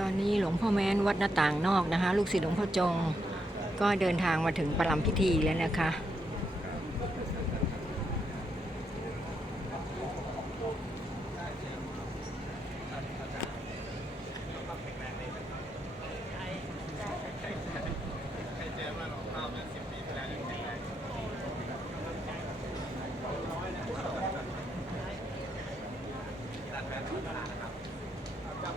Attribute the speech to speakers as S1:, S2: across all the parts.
S1: ตอนนี้หลวงพ่อแม้นวัดหน้าต่างนอกนะคะ ลูกศิษย์หลวงพ่อจง ก็เดินทางมาถึงประลัมพิธีแล้วนะคะ ท่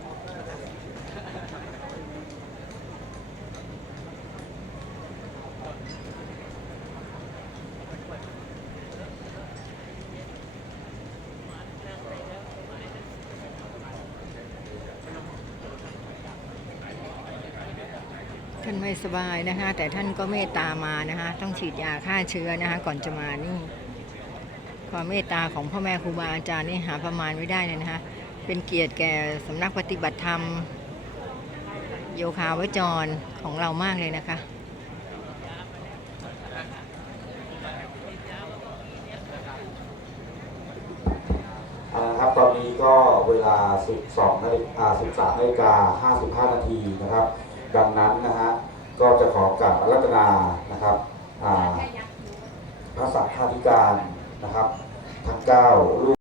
S1: านไม่สบายนะคะ แต่ท่านก็เมตตามานะคะ ต้องฉีดยาฆ่าเชื้อนะคะ ก่อนจะมานี่ ความเมตตาของพ่อแม่ครูบาอาจารย์นี่หาประมาณไม่ได้เลยนะคะ เป็นเกียรติแก่สำนักปฏิบัติธรรม โยคาวจรของเรามากเลยนะคะ
S2: ครับตอนนี้ก็เวลา 12นาฬิกา13นาฬิกา55 นาทีนะครับ ดังนั้นนะฮะ ก็จะขอกราบอารัตนานะครับอ่าพระสังฆาธิการนะครับ ทั้ง9รูป